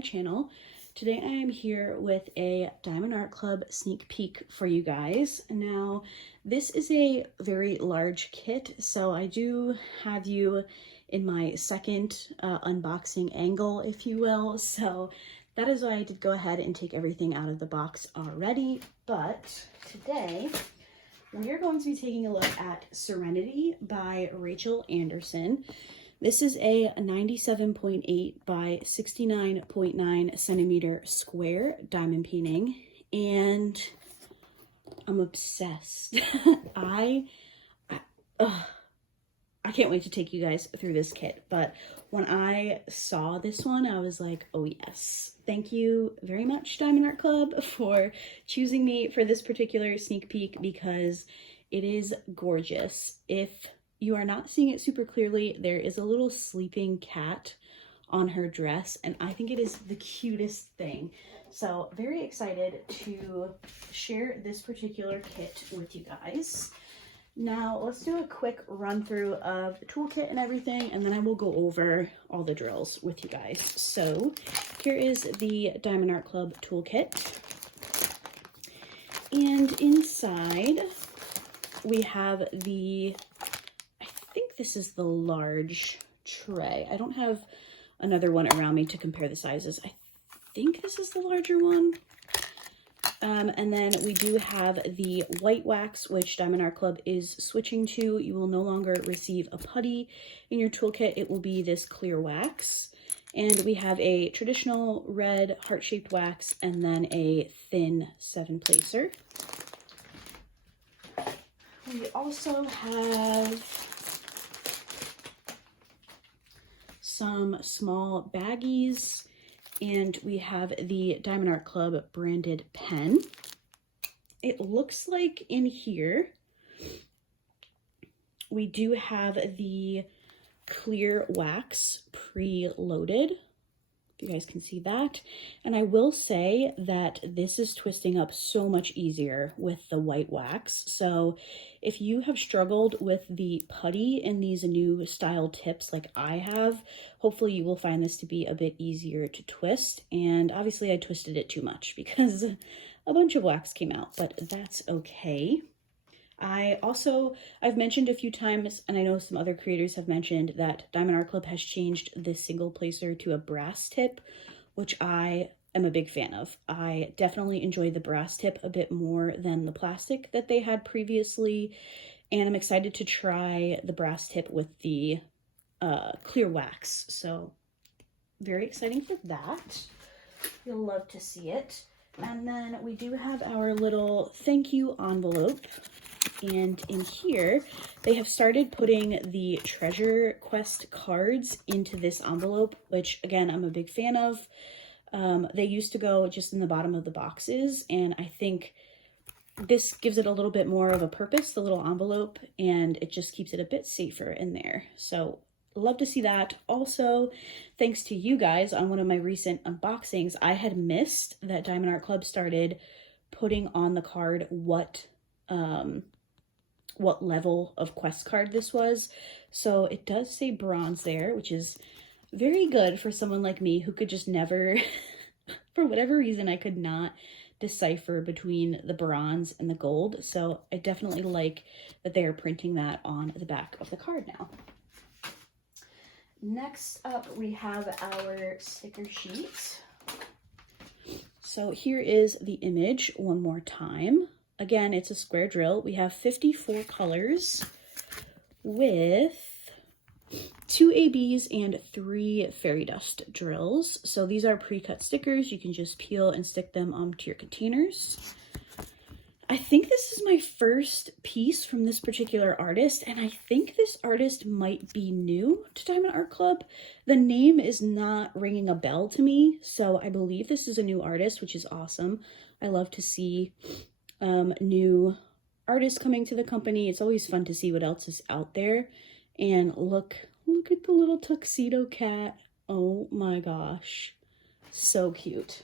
my channel. Today I am here with a Diamond Art Club sneak peek for you guys. Now, this is a very large kit, so I do have you in my second unboxing angle, if you will. So that is why I did go ahead and take everything out of the box already. But today we are going to be taking a look at Serenity by Rachel Anderson. This is a 97.8 by 69.9 centimeter square diamond painting, and I'm obsessed. I can't wait to take you guys through this kit, but when I saw this one, I was like, oh yes. Thank you very much, Diamond Art Club, for choosing me for this particular sneak peek because it is gorgeous. If you are not seeing it super clearly, there is a little sleeping cat on her dress, and I think it is the cutest thing. So very excited to share this particular kit with you guys. Now let's do a quick run through of the toolkit and everything, and then I will go over all the drills with you guys. So here is the Diamond Art Club toolkit, and inside we have the, I think this is the large tray. I don't have another one around me to compare the sizes. I think this is the larger one. And then we do have the white wax, which Diamond Art Club is switching to. You will no longer receive a putty in your toolkit. It will be this clear wax. And we have a traditional red heart-shaped wax and then a thin 7-placer. We also have some small baggies, and we have the Diamond Art Club branded pen. It looks like in here we do have the clear wax pre-loaded. You guys can see that. And I will say that this is twisting up so much easier with the white wax. So if you have struggled with the putty in these new style tips like I have, hopefully you will find this to be a bit easier to twist. And obviously I twisted it too much because a bunch of wax came out, but that's okay. I've mentioned a few times, and I know some other creators have mentioned, that Diamond Art Club has changed this single placer to a brass tip, which I am a big fan of. I definitely enjoy the brass tip a bit more than the plastic that they had previously, and I'm excited to try the brass tip with the clear wax. So very exciting for that. You'll love to see it. And then we do have our little thank you envelope. And in here, they have started putting the treasure quest cards into this envelope, which again, I'm a big fan of. They used to go just in the bottom of the boxes, and I think this gives it a little bit more of a purpose, the little envelope, and it just keeps it a bit safer in there. So love to see that. Also, thanks to you guys on one of my recent unboxings, I had missed that Diamond Art Club started putting on the card what level of quest card this was. So it does say bronze there, which is very good for someone like me who could just never, for whatever reason, I could not decipher between the bronze and the gold. So I definitely like that they are printing that on the back of the card now. Next up, we have our sticker sheet. So here is the image one more time. Again, it's a square drill. We have 54 colors with 2 ABs and 3 fairy dust drills. So these are pre-cut stickers. You can just peel and stick them onto your containers. I think this is my first piece from this particular artist, and I think this artist might be new to Diamond Art Club. The name is not ringing a bell to me, so I believe this is a new artist, which is awesome. I love to see new artists coming to the company. It's always fun to see what else is out there. And look at the little tuxedo cat. Oh my gosh, so cute.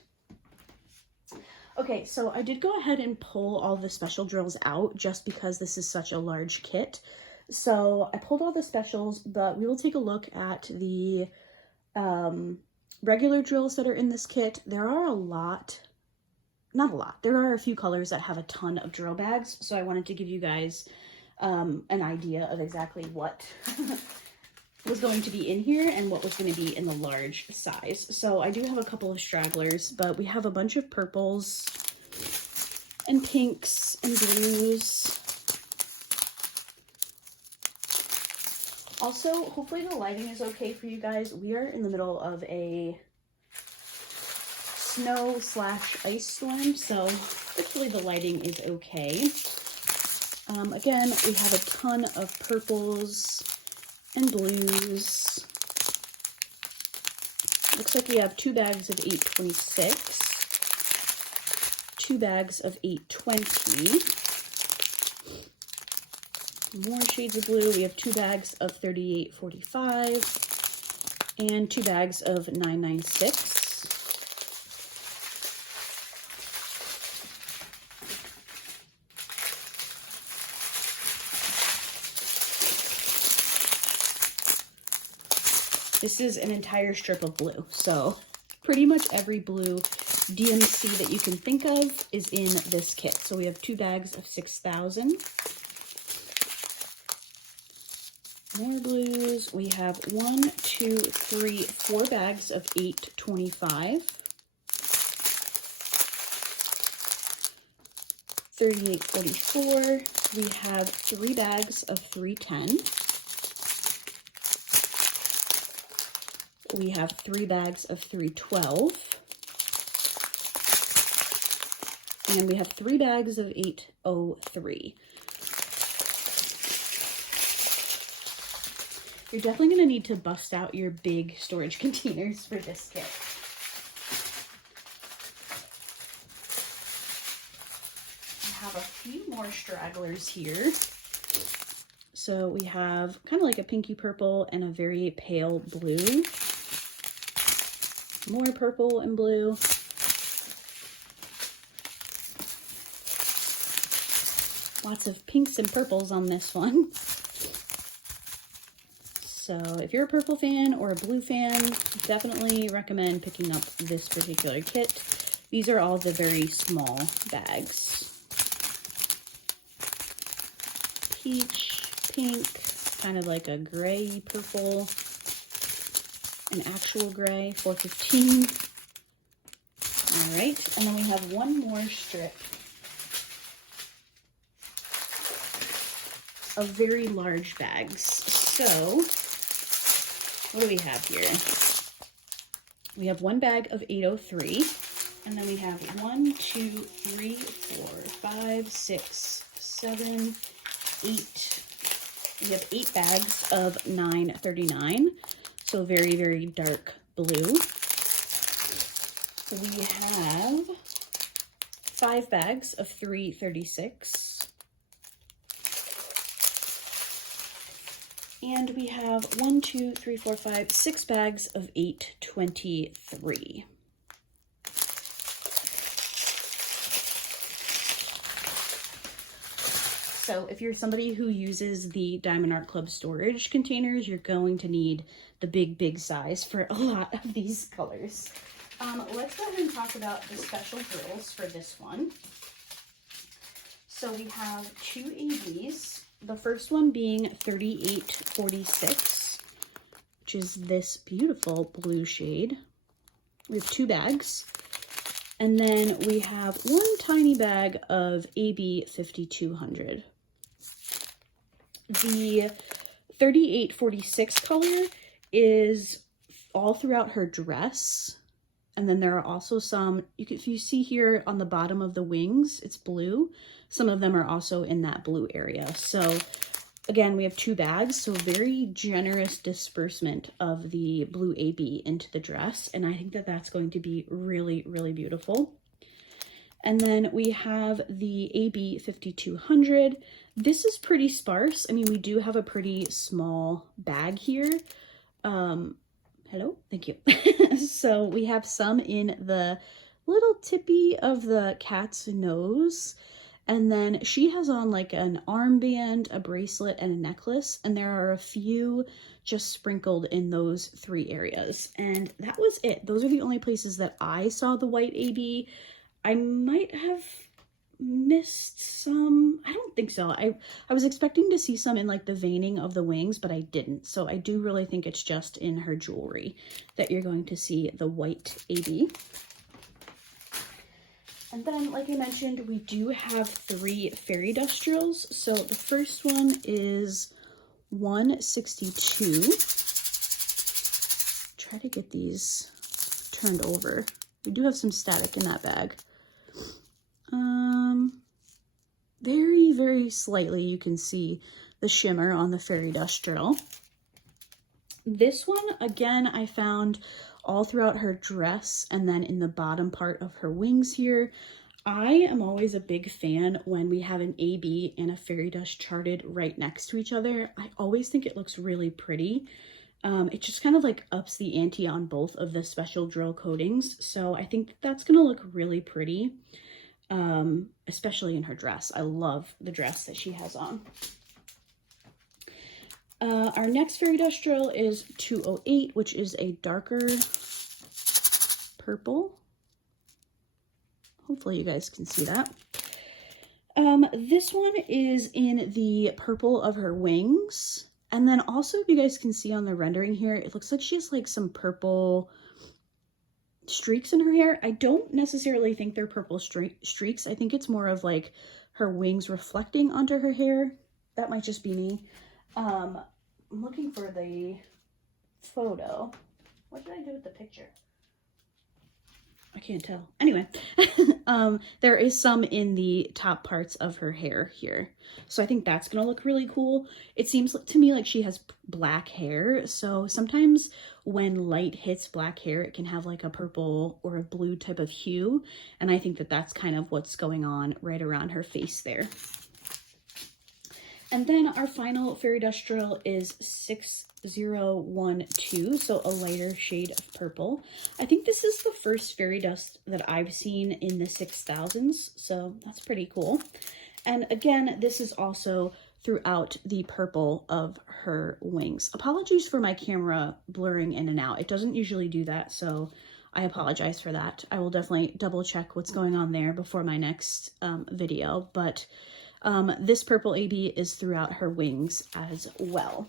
Okay, so I did go ahead and pull all the special drills out just because this is such a large kit. So I pulled all the specials, but we will take a look at the regular drills that are in this kit. There are a lot, not a lot, there are a few colors that have a ton of drill bags, so I wanted to give you guys an idea of exactly what was going to be in here and what was going to be in the large size. So I do have a couple of stragglers, but we have a bunch of purples and pinks and blues. Also, hopefully the lighting is okay for you guys. We are in the middle of a snow/ice storm, so hopefully the lighting is okay. Again, we have a ton of purples and blues. Looks like we have 2 bags of 826, 2 bags of 820, more shades of blue. We have 2 bags of 3845 and 2 bags of 996. This is an entire strip of blue, so pretty much every blue DMC that you can think of is in this kit. So we have 2 bags of 6,000. More blues. We have 1, 2, 3, 4 bags of 825. 3844. We have 3 bags of 310. We have 3 bags of 312. And we have 3 bags of 803. You're definitely going to need to bust out your big storage containers for this kit. I have a few more stragglers here. So we have kind of like a pinky purple and a very pale blue. More purple and blue. Lots of pinks and purples on this one. So if you're a purple fan or a blue fan, definitely recommend picking up this particular kit. These are all the very small bags. Peach, pink, kind of like a gray purple, an actual gray, 415. All right, and then we have one more strip of very large bags. So what do we have here? We have 1 bag of 803, and then we have 1, 2, 3, 4, 5, 6, 7, 8. We have 8 bags of 939, so very, very dark blue. We have 5 bags of 336. And we have 1, 2, 3, 4, 5, 6 bags of 823. So if you're somebody who uses the Diamond Art Club storage containers, you're going to need the big size for a lot of these colors. Let's go ahead and talk about the special drills for this one. So we have 2 ABs. The first one being 3846, which is this beautiful blue shade. We have 2 bags. And then we have 1 tiny bag of AB 5200. The 3846 color is all throughout her dress. And then there are also some, if you see here on the bottom of the wings, it's blue. Some of them are also in that blue area. So again, we have 2 bags, so very generous disbursement of the blue AB into the dress. And I think that that's going to be really, really beautiful. And then we have the AB 5200. This is pretty sparse. I mean, we do have a pretty small bag here. Hello, thank you. So we have some in the little tippy of the cat's nose. And then she has on like an armband, a bracelet, and a necklace. And there are a few just sprinkled in those 3 areas. And that was it. Those are the only places that I saw the white AB. I might have missed some. I don't think so. I was expecting to see some in like the veining of the wings, but I didn't. So I do really think it's just in her jewelry that you're going to see the white AB. And then, like I mentioned, we do have 3 fairy dust drills. So the first one is 162. Try to get these turned over. We do have some static in that bag. Very, very slightly you can see the shimmer on the fairy dust drill. This one, again, I found all throughout her dress and then in the bottom part of her wings here. I am always a big fan when we have an AB and a fairy dust charted right next to each other. I always think it looks really pretty. It just kind of like ups the ante on both of the special drill coatings. So I think that's going to look really pretty, especially in her dress. I love the dress that she has on. Our next fairy dust drill is 208, which is a darker purple. Hopefully you guys can see that. This one is in the purple of her wings. And then also, if you guys can see on the rendering here, it looks like she has like some purple streaks in her hair. I don't necessarily think they're purple streaks. I think it's more of like her wings reflecting onto her hair. That might just be me. I'm looking for the photo. What did I do with the picture? I can't tell. Anyway, there is some in the top parts of her hair here. So I think that's going to look really cool. It seems to me like she has black hair. So sometimes when light hits black hair, it can have like a purple or a blue type of hue. And I think that that's kind of what's going on right around her face there. And then our final fairy dust drill is 6012, so a lighter shade of purple. I think this is the first fairy dust that I've seen in the 6000s, so that's pretty cool. And again, this is also throughout the purple of her wings. Apologies for my camera blurring in and out. It doesn't usually do that, so I apologize for that. I will definitely double check what's going on there before my next video, but this purple AB is throughout her wings as well.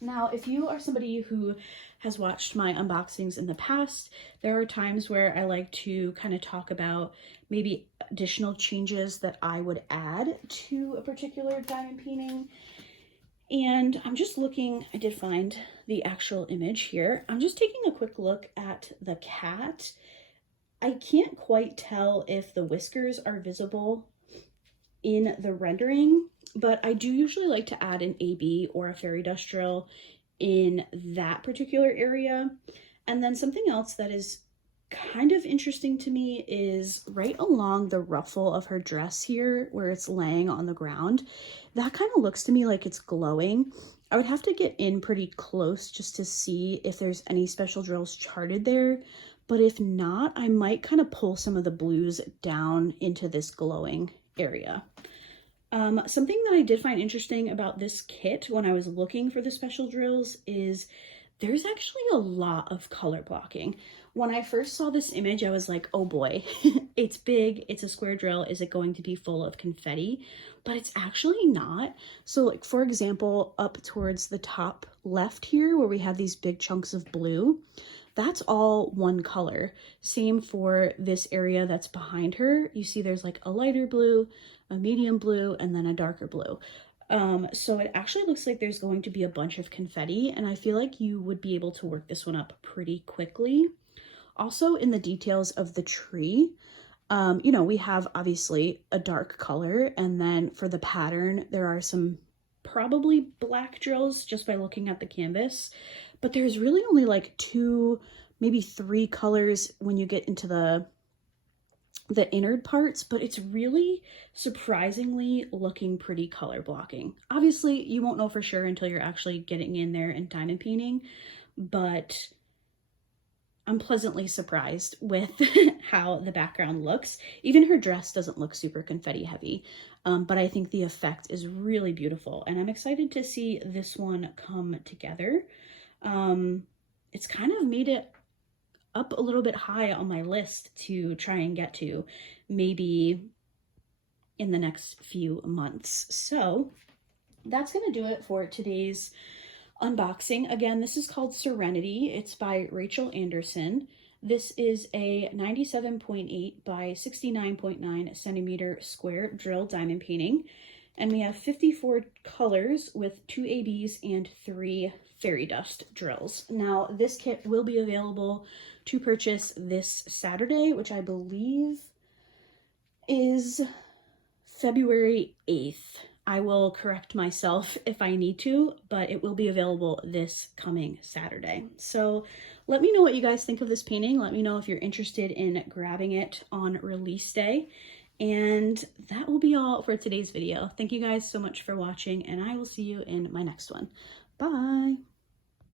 Now, if you are somebody who has watched my unboxings in the past, there are times where I like to kind of talk about maybe additional changes that I would add to a particular diamond painting. And I'm just looking, I did find the actual image here. I'm just taking a quick look at the cat. I can't quite tell if the whiskers are visible in the rendering, but I do usually like to add an AB or a fairy dust drill in that particular area. And then something else that is kind of interesting to me is right along the ruffle of her dress here where it's laying on the ground. That kind of looks to me like it's glowing. I would have to get in pretty close just to see if there's any special drills charted there. But if not, I might kind of pull some of the blues down into this glowing area. Something that I did find interesting about this kit when I was looking for the special drills is there's actually a lot of color blocking. When I first saw this image, I was like, oh boy, it's big, it's a square drill, is it going to be full of confetti? But it's actually not. So like, for example, up towards the top left here where we have these big chunks of blue, that's all one color. Same for this area that's behind her. You see there's like a lighter blue, a medium blue, and then a darker blue. So it actually looks like there's going to be a bunch of confetti, and I feel like you would be able to work this one up pretty quickly. Also in the details of the tree, you know, we have obviously a dark color, and then for the pattern, there are some probably black drills just by looking at the canvas, but there's really only like 2, maybe 3 colors when you get into the innard parts, but it's really surprisingly looking pretty color blocking. Obviously, you won't know for sure until you're actually getting in there and diamond painting, but I'm pleasantly surprised with how the background looks. Even her dress doesn't look super confetti heavy, but I think the effect is really beautiful, and I'm excited to see this one come together. It's kind of made it up a little bit high on my list to try and get to, maybe in the next few months. So that's gonna do it for today's unboxing. Again, this is called Serenity. It's by Rachel Anderson. This is a 97.8 by 69.9 centimeter square drill diamond painting. And we have 54 colors with 2 ABs and 3 fairy dust drills. Now, this kit will be available to purchase this Saturday, which I believe is February 8th. I will correct myself if I need to, but it will be available this coming Saturday. So let me know what you guys think of this painting. Let me know if you're interested in grabbing it on release day. And that will be all for today's video. Thank you guys so much for watching, and I will see you in my next one. Bye!